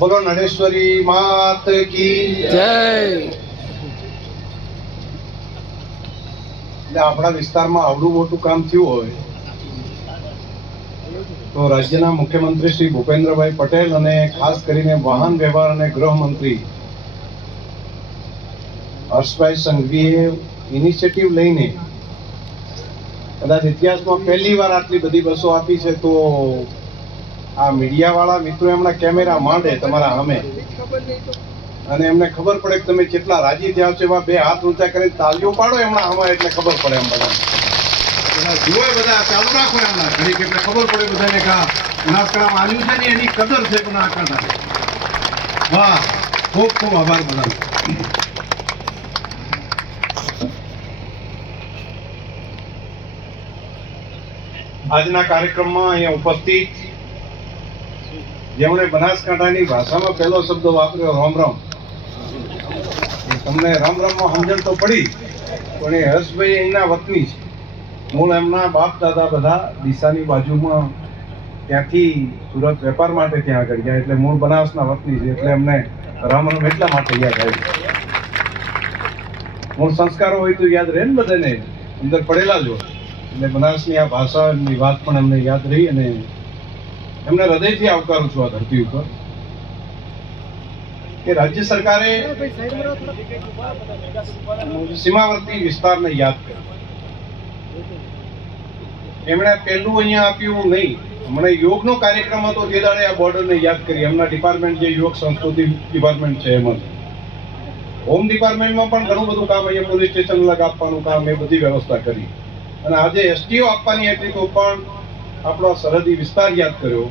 બોલો નરેશ્વરી માત કી જય. આપણા વિસ્તારમાં આવડું મોટું કામ થયું હોય તો રાજ્યના મુખ્યમંત્રી શ્રી ભૂપેન્દ્રભાઈ પટેલ અને ખાસ કરીને વાહન વ્યવહાર અને ગૃહમંત્રી હર્ષભાઈ સંઘવીએ ઇનિશિયેટિવ લઈને કદાચ ઇતિહાસમાં પહેલી વાર આટલી બધી બસો આપી છે તો આ મીડિયાવાળા મિત્રો એમના કેમેરા માંડે તમારા સામે અને એમને ખબર પડે કે તમે કેટલા રાજી થયા છો એવા બે હાથ ઊંચા કરીને તાલીઓ પાડો એમના આમાં એટલે ખબર પડે એમ બધા જુઓ બધા ચાલુ રાખો એમના. ઘડીક એટલે ખબર પડે બધાને કે આ બનાસકાંઠામાં આવ્યું છે ને એની કદર છે બનાસકાંઠા વાહ ખૂબ ખૂબ આભાર બધાનો. આજના કાર્યક્રમમાં અહીંયા ઉપસ્થિત જેમણે બનાસકાંઠાની ભાષામાં પહેલો શબ્દ વાપર્યો, રામ રામ. તમને રામ રામમાં સમજણ તો પડી, પણ એ હર્ષભાઈ અહીંના વતની છે. મૂળ એમના બાપ દાદા બધા દિશાની બાજુમાં ત્યાંથી સુરત વેપાર માટે ત્યાં આગળ ગયા, એટલે મૂળ બનાસના વતની છે, એટલે એમને રામ રામ એટલા માટે યાદ આવ્યું મૂળ સંસ્કારો હોય તો યાદ રહે ને બધાને, અંદર પડેલા જ હોય. એટલે બનાસની આ ભાષાની વાત પણ એમને યાદ રહી અને એમને હૃદયથી આવકારું છું આ ધરતી ઉપર. કે રાજ્ય સરકારે સીમાવર્તી વિસ્તારને યાદ કર્યો. એમણે પહેલું અહીંયા આપ્યું નહીં. હમણાં યોગનો કાર્યક્રમ હતો જે દાડે આ બોર્ડરને યાદ કરી. એમના ડિપાર્ટમેન્ટ જે યોગ સંસ્કૃતિ ડિપાર્ટમેન્ટ છે એમાં. હોમ ડિપાર્ટમેન્ટમાં પણ ઘણું બધું કામ અહીંયા પોલીસ સ્ટેશન લગ આપવાનું કામ એ બધી વ્યવસ્થા કરી. અને આજે એસટીઓ આપવાની હતી તો પણ આપણો સરહદી વિસ્તાર યાદ કર્યો.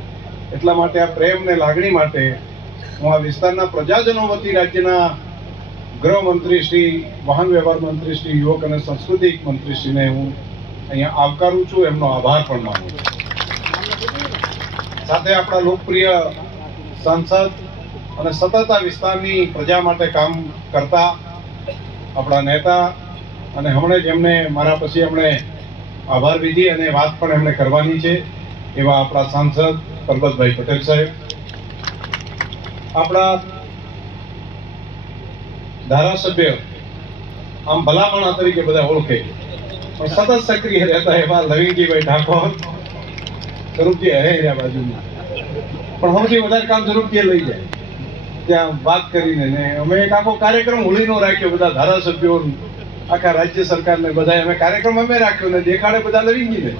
એટલા માટે આ પ્રેમ ને લાગણી માટે હું આ વિસ્તારના પ્રજાજનો વતી રાજ્યના ગૃહમંત્રી શ્રી, વાહન વ્યવહાર મંત્રી શ્રી, યુવક અને સાંસ્કૃતિક મંત્રી શ્રીને હું અહીંયા આવકારું છું. એમનો આભાર પણ માનું છું. સાથે આપણા લોકપ્રિય સાંસદ અને સતત આ વિસ્તારની પ્રજા માટે કામ કરતા આપણા નેતા અને હમણાં જ એમને મારા પછી એમણે આભાર વિધિ અને વાત પણ એમણે કરવાની છે એવા આપણા સાંસદ પરબતભાઈ પટેલ સાહેબ. આપણા ધારાસભ્ય, આમ ભલામણા તરીકે બધા ઓળખે, પણ સતત સક્રિય રહેતા એવા લવિંગજીભાઈ ઠાકોર, સ્વરૂપજી હરે રહ્યા બાજુમાં. પણ સૌથી વધારે કામ સ્વરૂપજી લઈ જાય. ત્યાં વાત કરીને અમે એક આખો કાર્યક્રમ હોળીનો રાખ્યો બધા ધારાસભ્યો આખા રાજ્ય સરકારને બધા અમે કાર્યક્રમ અમે રાખ્યો ને દેખાડે બધા લવિંગજીને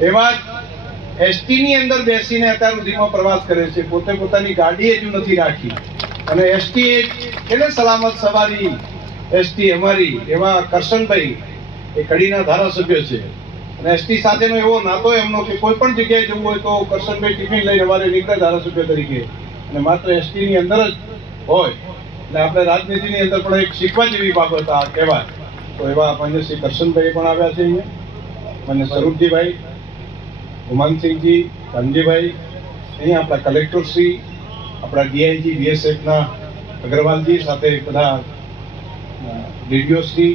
એવા એસટી ની અંદર બેસીને અત્યાર સુધીમાં પ્રવાસ કરે છે. પોતે પોતાની ગાડી હજુ નથી રાખી. અને એસટી એટલે સલામત સવારી એસટી અમારી, એવા કરશનભાઈ એ કડીના ધારાસભ્ય છે. અને એસટી સાથેનો એવો નાતો એમનો કે કોઈ પણ જગ્યાએ જવું હોય તો કરશનભાઈ ટિફિન લઈને અમારે નીકળે ધારાસભ્ય તરીકે. અને માત્ર એસટી ની અંદર જ હોય. એટલે આપણે રાજનીતિની અંદર પણ એક શીખવા જેવી બાબત આ કહેવાય. તો એવા માન્ય શ્રી કરશનભાઈ પણ આવ્યા છે અહીંયા. માન્ય સ્વરૂપજીભાઈ હુમાનસિંહજી ધનજીભાઈ અહીંયા આપણા કલેક્ટર શ્રી, આપણા ડીઆઈજી, બીએસએફના અગ્રવાલજી સાથે બધા ડીડીઓ શ્રી,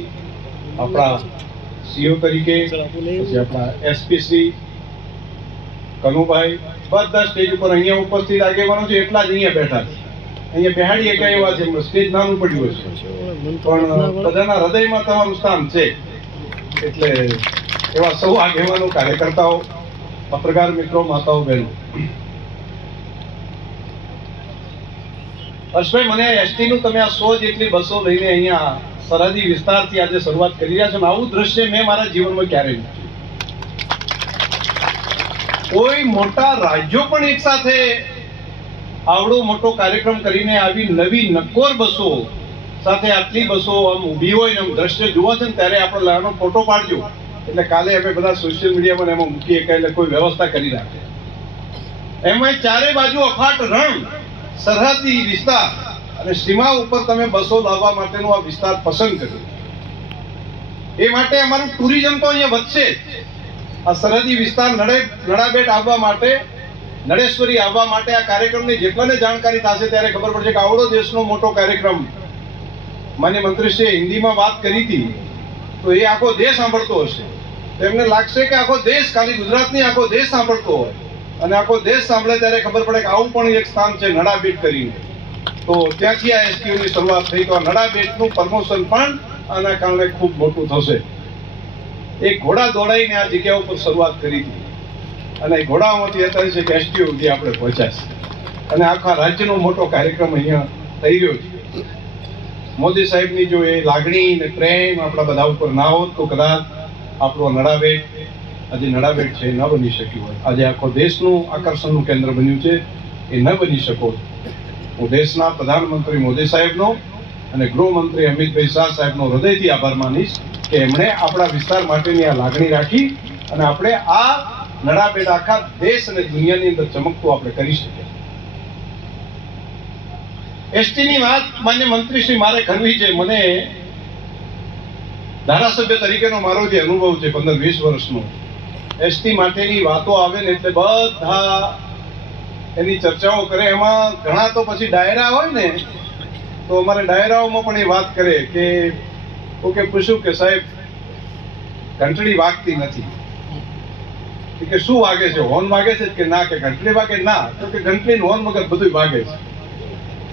આપણા સીઓ તરીકે, પછી આપણા એસપી શ્રી, કનુભાઈ, બધા સ્ટેજ ઉપર અહીંયા ઉપસ્થિત આગેવાનો છે, એટલા જ અહીંયા બેઠા છે. અહીંયા બેહાડીએ કઈ એવા છે? સ્ટેજ નાનું પડ્યું હશે. પણ બધાના હૃદયમાં તમારું સ્થાન છે. એટલે એવા સૌ આગેવાનો, કાર્યકર્તાઓ પત્રકાર મિત્રો, માતાઓ, બહેનો. હર્ષભાઈ, મને એસટી નું તમે આ સો જેટલી બસો લઈને અહીંયા સરહદી વિસ્તારથી આજે શરૂઆત કરી રહ્યા છો આવું દ્રશ્ય મેં મારા જીવનમાં ક્યારેય નથી. કોઈ મોટા રાજ્યો પણ એક સાથે આવડો મોટો કાર્યક્રમ કરીને આવી નવી નક્કોર બસો સાથે આટલી બસો આમ ઊભી હોય ને આમ દ્રશ્ય જોવા છે ને ત્યારે આપણે લાનો ફોટો પાડજો. એટલે કાલે અમે બધા સોશિયલ મીડિયામાં એમાં મૂકીએ એટલે કોઈ વ્યવસ્થા કરી રાખે એમાં ચારે બાજુ અફાટ રણ, સરહદી વિસ્તાર અને સીમા ઉપર તમે બસો લાવવા માટેનો આ વિસ્તાર પસંદ કર્યો. એ માટે અમારું ટુરિઝમ તો અહીંયા વધશે. આ સરહદી વિસ્તાર નડે નડાબેટ આવવા માટે નડેશ્વરી આવવા માટે આ કાર્યક્રમની જેટલાને જાણકારી થશે ત્યારે ખબર પડશે કે આવડો દેશનો મોટો કાર્યક્રમ માન્ય મંત્રીશ્રીએ હિન્દીમાં વાત કરી હતી, તો એ આખો દેશ સાંભળતો હશે. એમને લાગશે કે આખો દેશ, ખાલી ગુજરાતની આખો દેશ સાંભળતો હોય. અને આખો દેશ સાંભળે ત્યારે ખબર પડે કે આવું પણ એક સ્થાન છે નડાબેટ કરીને. તો ત્યાંથી આ એસટીયુની શરૂઆત થઈ. તો આ નડાબેટનું પ્રમોશન પણ આના કારણે ખૂબ મોટું થશે. એક ઘોડા દોડાઈને આ જગ્યા ઉપર શરૂઆત કરી હતી. અને ઘોડામાંથી અત્યારે છે કે એસટીયુ સુધી આપણે પહોંચ્યા અને આખા રાજ્યનો મોટો કાર્યક્રમ અહીંયા થઈ રહ્યો છે. મોદી સાહેબની જો એ લાગણી ને પ્રેમ આપણા બધા ઉપર ના હોત, તો કદાચ આપણો નડાબેટ આજે નડાબેટ છે ન બની શક્યું હોય આજે આખો દેશનું આકર્ષણનું કેન્દ્ર બન્યું છે એ ન બની શકો હું દેશના પ્રધાનમંત્રી મોદી સાહેબનો અને ગૃહમંત્રી અમિતભાઈ શાહ સાહેબનો હૃદયથી આભાર માનીશ કે એમણે આપણા વિસ્તાર માટેની આ લાગણી રાખી અને આપણે આ નડાબેટ આખા દેશ અને દુનિયાની અંદર ચમકતું આપણે કરી શકીએ. એસટીની વાત માન્ય મંત્રી શ્રી મારે કરવી છે. મને ધારાસભ્ય તરીકેનો મારો જે અનુભવ છે, પંદર વીસ વર્ષનો, એસટી માટેની વાતો આવે ને એટલે બધા એની ચર્ચાઓ કરે. એમાં ઘણા તો પછી ડાયરા હોય ને, તો અમારે ડાયરાઓમાં પણ એ વાત કરે કે, ઓકે, પૂછ્યું કે સાહેબ, ઘંટડી વાગતી નથી. કે શું વાગે છે? હોર્ન વાગે છે કે ના કે ઘંટલી વાગે? ના. તો કે ઘંટલી હોર્ન વગર બધું વાગે છે.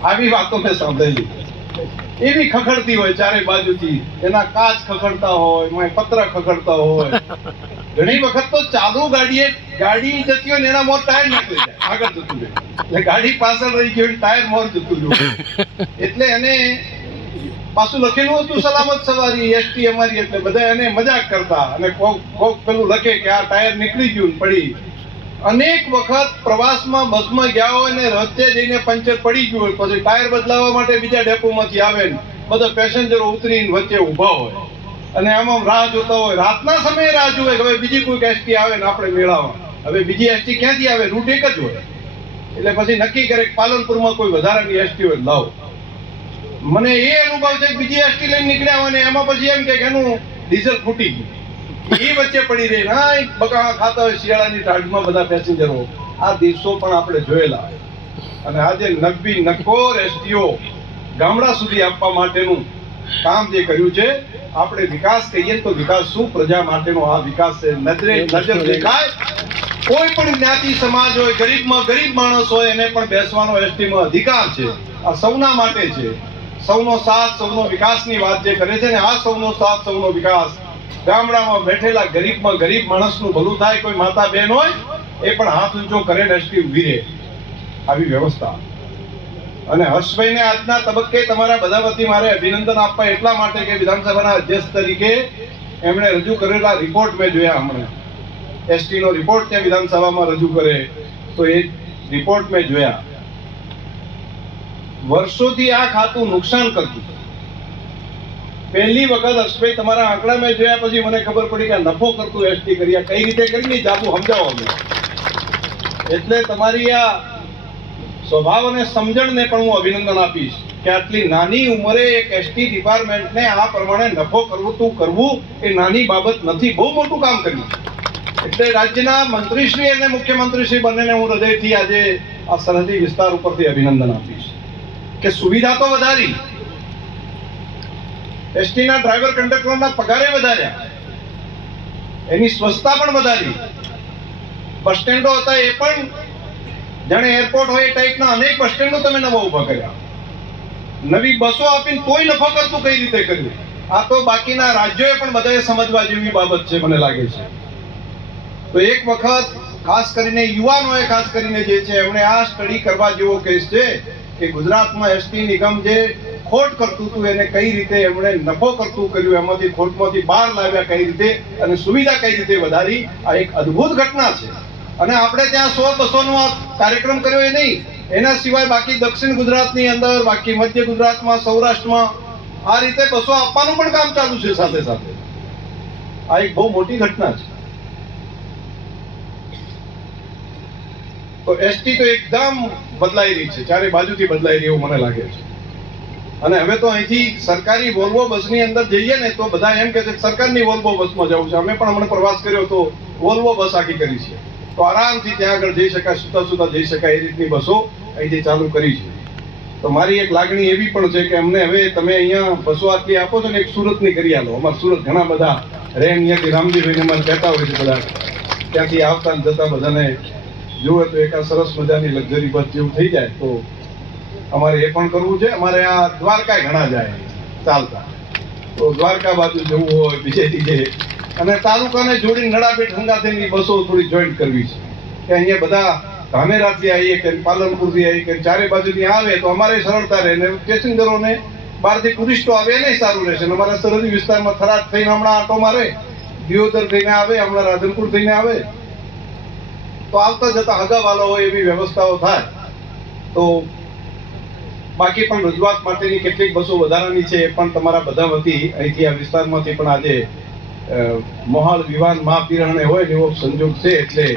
આવી વાતો મેં સાંભળેલી એવી ખખડતી હોય ચારે બાજુથી. એના કાચ ખખડતા હોય એમાં પત્ર ખખડતા હોય. ઘણી વખત તો ચાલુ ગાડીએ ગાડી જતી હોય ને એના મોર ટાયર નીકળી જાય. આગળ જતું રહે. એટલે ગાડી પાછળ રહી ગયો ટાયર મોર જતું રહ્યું એટલે એને પાછું લખેલું હતું, સલામત સવારી, એસટી અમારી એટલે બધા એને મજાક કરતા. અને કોક કોક પેલું લખે કે આ ટાયર નીકળી ગયું પડી. અનેક વખત પ્રવાસમાં બસમાં ગયા હોય ને રસ્તે જઈને પંચર પડી ગયું હોય, પછી ટાયર બદલાવવા માટે બીજા ડેપોમાંથી આવે ને બધા પેસેન્જરો ઉતરીને વચ્ચે ઊભા હોય. અને આમ રાહ જોતા હોય. રાતના સમયે રાહ જોવે હવે બીજી કોઈક એસટી આવે ને આપણે મેળવવા હવે બીજી એસટી ક્યાંથી આવે? રૂટ એક જ હોય. એટલે પછી નક્કી કરે પાલનપુરમાં કોઈ વધારાની એસટી હોય લાવો. મને એ અનુભવ છે કે બીજી એસટી લઈને નીકળ્યા અને એમાં પછી એમ કે એનું ડીઝલ ફૂટી ગયું. એ વચ્ચે પડી રહી. ના બકા ખાતા હોય શિયાળાની ટાઢમાં બધા પેસેન્જરો. આ દિવસો પણ આપણે જોયેલા અને આજે નકબી નકોર એસટીઓ ગામડા સુધી આપવા માટેનું કામ જે કર્યું છે આપણે વિકાસ કહીએ તો વિકાસ શું? પ્રજા માટેનો આ વિકાસ છે. નજરે નજર દેખાય. કોઈ પણ જ્ઞાતિ સમાજ હોય ગરીબમાં ગરીબ માણસ હોય એને પણ બેસવાનો એસટીમાં અધિકાર છે. આ સૌના માટે છે. સૌનો સાથ, સૌનો વિકાસની વાત જે કરે છે ને, આ સૌનો સાથ, સૌનો વિકાસ. ગામડામાં બેઠેલા ગરીબમાં ગરીબ માણસનું ભલું થાય, કોઈ માતા બહેન હોય, એ પણ હાથ ઊંચો કરે એસટી ઊભી રહે. આવી વ્યવસ્થા. અને હર્ષભાઈને આજના તબક્કે તમારા બધા વતી મારે અભિનંદન આપવા એટલા માટે કે વિધાનસભાના અધ્યક્ષ તરીકે એમણે રજૂ કરેલા રિપોર્ટ મેં જોયા હમણાં. એસટી નો રિપોર્ટ ત્યાં વિધાનસભામાં રજૂ કરે, તો એ રિપોર્ટ મેં જોયા. વર્ષોથી આ ખાતું નુકસાન કરતું પહેલી વખત હર્ષભાઈ તમારા આંકડા મેં જોયા પછી મને ખબર પડી કે નફો કરતું એસટી કરી કઈ રીતે કરી જાબુ સમજાવો અમને. એટલે તમારી આ સ્વભાવ અને સમજણને પણ હું અભિનંદન આપીશ કે આટલી નાની ઉંમરે એક એસટી ડિપાર્ટમેન્ટને આ પ્રમાણે નફો કરવું, તું કરવું એ નાની બાબત નથી, બહુ મોટું કામ કર્યું. એટલે રાજ્યના મંત્રીશ્રી અને મુખ્યમંત્રીશ્રી બંનેને હું હૃદયથી આજે આ સરહદી વિસ્તાર ઉપરથી અભિનંદન આપીશ. કે સુવિધા તો વધારી. એસટીના ડ્રાઈવર કંડક્ટરના પગારે વધાર્યા. એની સ્વચ્છતા પણ વધારી. બસ સ્ટેન્ડો હતા એ પણ જાણે એરપોર્ટ હોય એ ટાઈપના અનેક બસ સ્ટેન્ડો તમે નવા ઊભા કર્યા. નવી બસો આપીને તોય નફો કરતું કઈ રીતે કર્યું? આ તો બાકીના રાજ્યોએ પણ બધાએ સમજવા જેવી બાબત છે મને લાગે છે. તો એક વખત ખાસ કરીને યુવાનોએ ખાસ કરીને જે છે એમણે આ સ્ટડી કરવા જેવો કેસ છે. કે ગુજરાતમાં એસટી નિગમ જે ખોટ કરતું હતું, એને કઈ રીતે એમણે નફો કરતું કર્યું, એમાંથી ખોટમાંથી બહાર લાવ્યા કઈ રીતે અને સુવિધા કઈ રીતે વધારી, આ એક અદ્ભુત ઘટના છે. અને આપણે ત્યાં સો બસો નો આ કાર્યક્રમ કર્યો એ નહીં. એના સિવાય બાકી દક્ષિણ ગુજરાતની અંદર, બાકી મધ્ય ગુજરાતમાં, સૌરાષ્ટ્રમાં આ રીતે બસો આપવાનું પણ કામ ચાલુ છે સાથે સાથે. આ એક બહુ મોટી ઘટના છે. તો એસટી તો એકદમ બદલાઈ રહી છે, ચારે બાજુથી બદલાઈ રહી એવું મને લાગે છે. અને હવે તો અહીંથી સરકારી વોલ્વો બસની અંદર જઈએ ને તો બધા એમ કે છે સરકારની વોલ્વો બસમાં જવું છે. અમે પણ હમણાં પ્રવાસ કર્યો તો વોલ્વો બસ આખી કરી છે. તો આરામથી ત્યાં આગળ જઈ શકાય, સુતા સુતા જઈ શકાય એ રીતની બસો અહીંથી ચાલુ કરી છે. તો મારી એક લાગણી એવી પણ છે કે અમને હવે તમે અહીંયા બસો આટલી આપો છો ને એક સુરતની કરી આલો. અમારે સુરત ઘણા બધા રેન અહીંયાથી રામજીભાઈને અમારે કહેતા હોય છે બધા. ત્યાંથી આવતા જતા બધાને જુએ તો એક આ સરસ મજાની લક્ઝરી બસ જેવું થઈ જાય. તો અમારે એ પણ કરવું છે. અમારે આ દ્વારકા ઘણા જાય. ચાલતા. તો દ્વારકા બાજુ જવું હોય બીજે બીજે અને તાલુકાને જોડીને નડાપેટ હંગાથેની બસો થોડી જોઈન્ટ કરવી છે. કે અહીંયા બધા ધામેરાથી આવીએ કે પાલનપુરથી આવીએ કે ચારે બાજુથી આવે તો અમારે સરળતા રહે. ને પેસેન્જરોને, બહારથી ટુરિસ્ટો આવે એને સારું રહેશે. અમારા સરહદી વિસ્તારમાં થરાદ થઈને હમણાં આટો મારે દિયોદર થઈને આવે, હમણાં રાધનપુર થઈને આવે. તો આવતા જતા હગાવાલા હોય એવી વ્યવસ્થાઓ થાય. તો બાકી પણ રજૂઆત માટેની કેટલીક બસો વધારાની છે એ પણ તમારા બધા વતી અહીંથી આ વિસ્તારમાંથી પણ આજે મોહાલ વિવાન મહાપિરહણે હોય એવો સંજોગ છે એટલે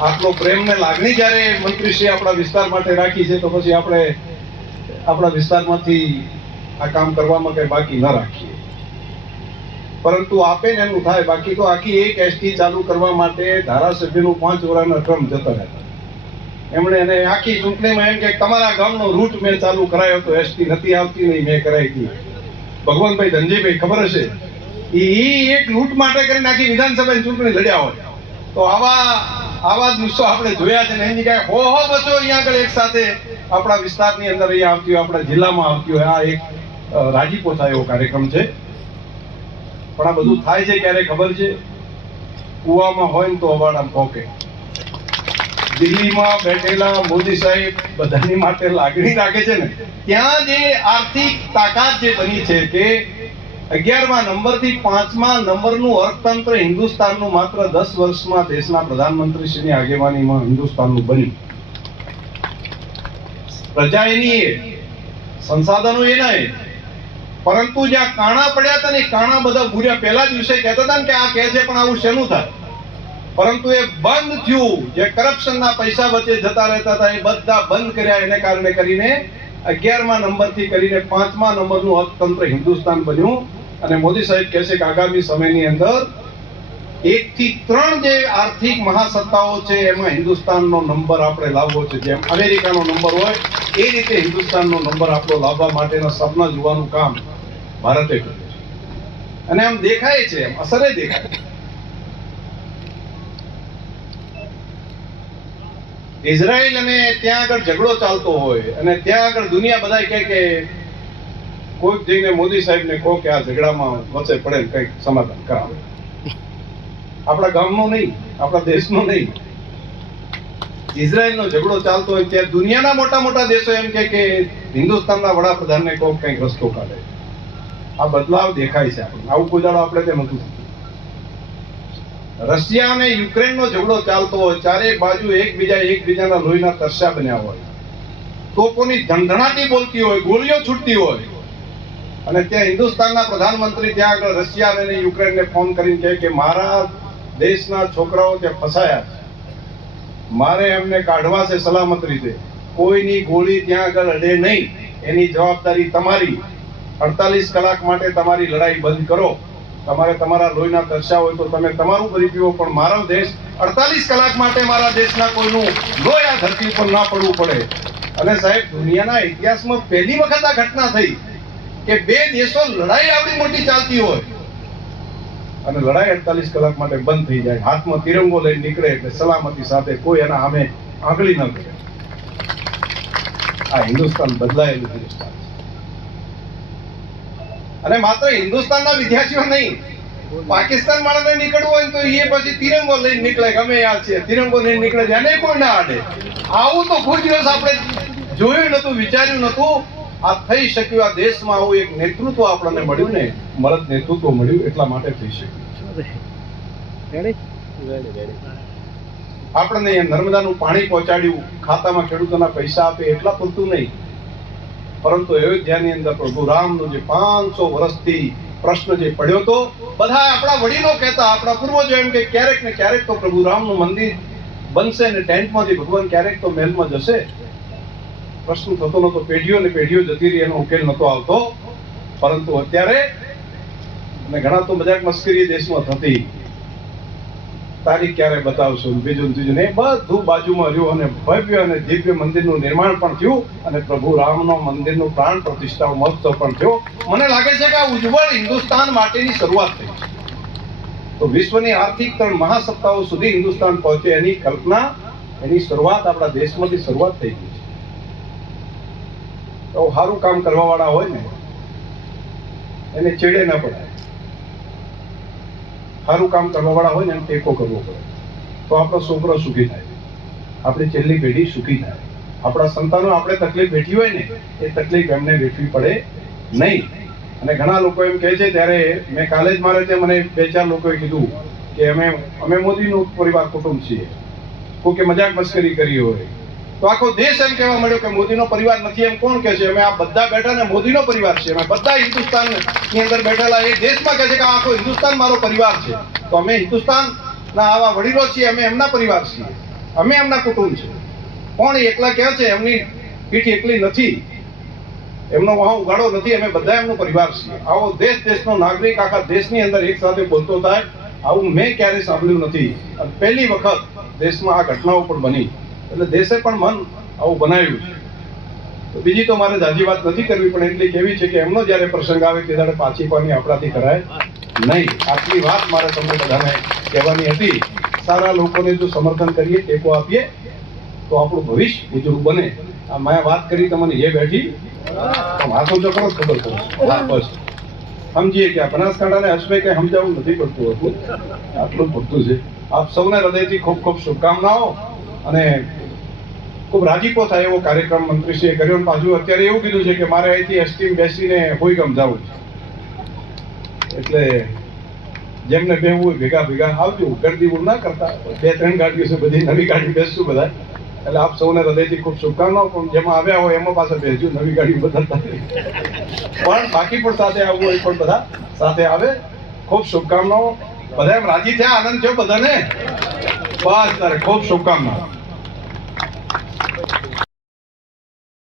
આટલો પ્રેમ ને લાગણી જ્યારે મંત્રીશ્રી આપણા વિસ્તાર માટે રાખી છે તો પછી આપણે આપણા વિસ્તારમાંથી આ કામ કરવામાં કંઈ બાકી ન રાખીએ. પરંતુ આપે ને એનું થાય. બાકી તો આખી એક એસટી ચાલુ કરવા માટે ધારાસભ્યનું પાંચ વર્ષના ટર્મ જતો રહેતો. એમણે એને આખી ચૂંટણીમાં એમ કે તમારા ગામનો રૂટ મેં ચાલુ કરાયો તો એસટી નથી આવતી નહીં મેં કરાવી હતી ભગવાનભાઈ ધનજીભાઈ ખબર હશે? એ એક લૂંટ માટે કરીને આખી વિધાનસભાની ચૂંટણી લડ્યા હોય. તો આવા આવા દિવસો આપણે જોયા છે ને એની કાંઈ હો હો બચો અહીંયા આગળ એક સાથે આપણા વિસ્તારની અંદર અહીંયા આવતી હોય, આપણા જિલ્લામાં આવતી હોય. આ એક રાજીપો થાય એવો કાર્યક્રમ છે. પણ આ બધું થાય છે ક્યારે ખબર છે? કુવામાં હોય ને તો અવાડામાં પોકે દિલ્હીમાં બેઠેલા મોદી સાહેબ બધાની માટે લાગણી રાખે છે ને, ત્યાં જે આર્થિક તાકાત જે બની છે કે અગિયારમા નંબરથી પાંચમા નંબરનું અર્થતંત્ર હિન્દુસ્તાનનું માત્ર દસ વર્ષમાં દેશના પ્રધાનમંત્રીશ્રીની આગેવાનીમાં હિન્દુસ્તાનનું બન્યું. પ્રજા એની એ, સંસાધનો એના એ. પરંતુ જ્યાં કાણા પડ્યા હતા ને કાણા બધા ભૂર્યા પહેલા જ દિવસે કહેતા હતા ને કે આ કહે છે પણ આવું શેનું થાય? પરંતુ એ બંધ થયું. જે કરપ્શનના પૈસા વચ્ચે જતા રહેતા હતા, એ બધા બંધ કર્યા. એને કારણે કરીને અગિયારમા નંબરથી કરીને પાંચમા નંબરનું અર્થતંત્ર હિન્દુસ્તાન બન્યું. અને મોદી સાહેબ કહે છે કે આગામી સમયની અંદર એક થી ત્રણ જે આર્થિક મહાસત્તાઓ છે, એમાં હિન્દુસ્તાનનો નંબર આપણે લાવવો છે. જેમ અમેરિકાનો નંબર હોય, એ રીતે હિન્દુસ્તાનનો નંબર આપણો લાવવા માટેના સપના જોવાનું કામ ભારતે કર્યું છે. અને આમ દેખાય છે એમ અસરે દેખાય ઇઝરાયલ અને ત્યાં આગળ ઝઘડો ચાલતો હોય અને ત્યાં આગળ દુનિયા બધા કહે કે કોઈક જઈને મોદી સાહેબને કહો કે આ ઝઘડામાં વચ્ચે પડે ને કંઈક સમાધાન કરાવે. આપણા ગામનો નહીં, આપણા દેશનો નહીં. ઇઝરાયલનો ઝઘડો ચાલતો હોય ત્યાં દુનિયાના મોટા મોટા દેશો એમ કે, હિન્દુસ્તાનના વડાપ્રધાનને કહો કે કંઈક રસ્તો કાઢે. આ બદલાવ દેખાય છે. આવું કોઈ આપણે ત્યાં નતું રશિયા અને યુક્રેનનો ઝઘડો ચાલતો હોય ચારે બાજુ એકબીજા એકબીજાના લોહીના તરસ્યા બન્યા હોય. તોપોની ધણધણાટી બોલતી હોય, ગોળીઓ છૂટતી હોય. અને ત્યાં હિન્દુસ્તાનના પ્રધાનમંત્રી ત્યાં આગળ રશિયા અને યુક્રેનને ફોન કરીને કહે કે મારા દેશના છોકરાઓ ત્યાં ફસાયા છે. મારે એમને કાઢવા છે સલામત રીતે. કોઈની ગોળી ત્યાં આગળ અડે નહીં. એની જવાબદારી તમારી. અડતાલીસ કલાક માટે તમારી લડાઈ બંધ કરો. તમારે તમારા લોહીના તરસ્યા હોય તો તમે તમારું ભરી પીવો, પણ મારો દેશ અડતાલીસ કલાક માટે મારા દેશના કોઈનું લોહી આ ધરતી પર ના પડવું પડે. અને સાહેબ, દુનિયાના ઇતિહાસમાં પહેલી વખત આ ઘટના થઈ કે બે દેશો લડાઈ આવડી મોટી ચાલતી હોય. અને લડાઈ અડતાલીસ કલાક માટે બંધ થઈ જાય. હાથમાં તિરંગો લઈને નીકળે એટલે સલામતી સાથે કોઈ એના સામે આંગળી ન કરે. આ હિન્દુસ્તાન બદલાયેલું હિન્દુસ્તાન અને માત્ર હિન્દુસ્તાનના વિદ્યાર્થીઓ નહીં પાકિસ્તાન વાળાને નીકળવું હોય તો એ પછી તિરંગો લઈને નીકળે ગમે યાદ છે તિરંગો લઈને નીકળે છે અને કોઈ ના આડે. આવું તો કોઈ દિવસ આપણે જોયું નતું વિચાર્યું નતું આ થઈ શક્યું આ દેશમાં આવું એક નેતૃત્વ આપણને મળ્યું ને મરદ નેતૃત્વ મળ્યું એટલા માટે થઈ શક્યું. આપણને નર્મદાનું પાણી પહોંચાડ્યું ખાતામાં ખેડૂતોના પૈસા આપે એટલા પૂરતું નહીં. પરંતુ અયોધ્યાની અંદર પ્રભુ રામનો જે પાંચસો વર્ષથી પ્રશ્ન જે પડ્યો તો બધા આપણા વડીલો કહેતા, આપણા પૂર્વજો એમ કે ક્યારેક ને ક્યારેક તો પ્રભુ રામનું મંદિર બનશે અને ટેન્ટમાંથી ભગવાન ક્યારેક તો મહેલમાં જશે. પ્રશ્ન થતો નતો પેઢીઓ ને પેઢીઓ જતી રહી, એનો ઉકેલ નતો આવતો. પરંતુ અત્યારે અને ઘણા તો મજાક મસ્કરી દેશમાં થતી. તારીખ ક્યારે બતાવશું? બીજું ત્રીજું નહીં બધું બાજુમાં રહ્યું અને ભવ્ય અને દિવ્ય મંદિરનું નિર્માણ પણ થયું અને પ્રભુ રામનો મંદિરનું પ્રાણ પ્રતિષ્ઠા મહોત્સવ પણ થયો. મને લાગે છે કે આ ઉજ્જવળ હિન્દુસ્તાન માટેની શરૂઆત થઈ તો વિશ્વની આર્થિક ત્રણ મહાસત્તાઓ સુધી હિન્દુસ્તાન પહોંચે એની કલ્પના, એની શરૂઆત આપણા દેશમાંથી શરૂઆત થઈ ગઈ છે. તો સારું કામ કરવાવાળા હોય ને, એને ચેડે ના પડાય. સારું કામ કરવાવાળા હોય ને એમ ટેકો કરવો પડે. તો આપણો છોકરો સુખી થાય. આપણી છેલ્લી પેઢી સુખી થાય. આપણા સંતાનો આપણે તકલીફ વેઠી હોય ને, એ તકલીફ એમને વેઠવી પડે નહીં. અને ઘણા લોકો એમ કહે છે, ત્યારે મેં કાલે જ મારે ત્યાં મને બે ચાર લોકોએ કીધું કે અમે અમે મોદીનું પરિવાર કુટુંબ છીએ. કોઈ કે મજાક મસ્કરી કરી હોય તો આખો દેશ એમ કહેવા મળ્યો કે મોદીનો પરિવાર નથી એમ કોણ કહે છે? અમે આ બધા બેઠા ને મોદીનો પરિવાર છે. અમે બધા હિન્દુસ્તાનની અંદર બેઠેલા એ દેશમાં કહે છે કે આખો હિન્દુસ્તાન મારો પરિવાર છે. તો અમે હિન્દુસ્તાનના આવા વડીલો છીએ, અમે એમના પરિવાર છીએ. અમે એમના કુટુંબ છે. કોણ એકલા કહે છે? એમની પીઠ એકલી નથી. એમનો વાહ ઉગાડો નથી. અમે બધા એમનો પરિવાર છીએ. આવો દેશ દેશનો નાગરિક આખા દેશની અંદર એક સાથે બોલતો થાય, આવું મેં ક્યારેય સાંભળ્યું નથી. અને પહેલી વખત દેશમાં આ ઘટનાઓ પણ બની. એટલે દેશે પણ મન આવું બનાવ્યું છે. તો બીજી તો મારે જાજી વાત નથી કરવી, પણ એટલી કેવી છે કે એમનો જ્યારે પ્રસંગ આવે તે દાડે પાછી પાની આપણાથી કરાય નહીં. આટલી વાત મારે તમને બધાને કહેવાની હતી. સારા લોકોને જો સમર્થન કરીએ, ટેકો આપીએ, તો આપણું ભવિષ્ય ઉજળું બને. આ મેં વાત કરી, તમને એ બેઠી. વાતો તો કરો ખબર પડે. બસ. સમજીએ કે આ બનાસકાંઠાને હસવે કે સમજાવવું નથી પડતું હતું. આટલું પડતું છે. આપ સૌને હૃદયથી ખૂબ ખૂબ શુભકામનાઓ અને ખૂબ રાજીપો થાય એવો કાર્યક્રમ મંત્રીશ્રીએ કર્યો અને પાછું અત્યારે એવું કીધું છે કે મારે અહીંથી એસટીમ બેસીને હોઈગમ જવું છે. એટલે જેમને બેહવું હોય ભેગા ભેગા આવજો, ગરદી ઉડ ના કરતા. બે ત્રણ ગાડીઓ છે બધી નવી ગાડી બેસશું બધા. એટલે આપ સૌને હૃદયથી ખૂબ શુભકામનાઓ, પણ જેમાં આવ્યા હોય એમાં પાસે બેસજો, નવી ગાડી બદલતા. પણ બાકી પણ સાથે આવવું હોય પણ બધા સાથે આવે. ખૂબ શુભકામનાઓ. બધા એમ રાજી થયા, આનંદ થયો બધાને? બસ તારે, ખૂબ શુભકામનાઓ.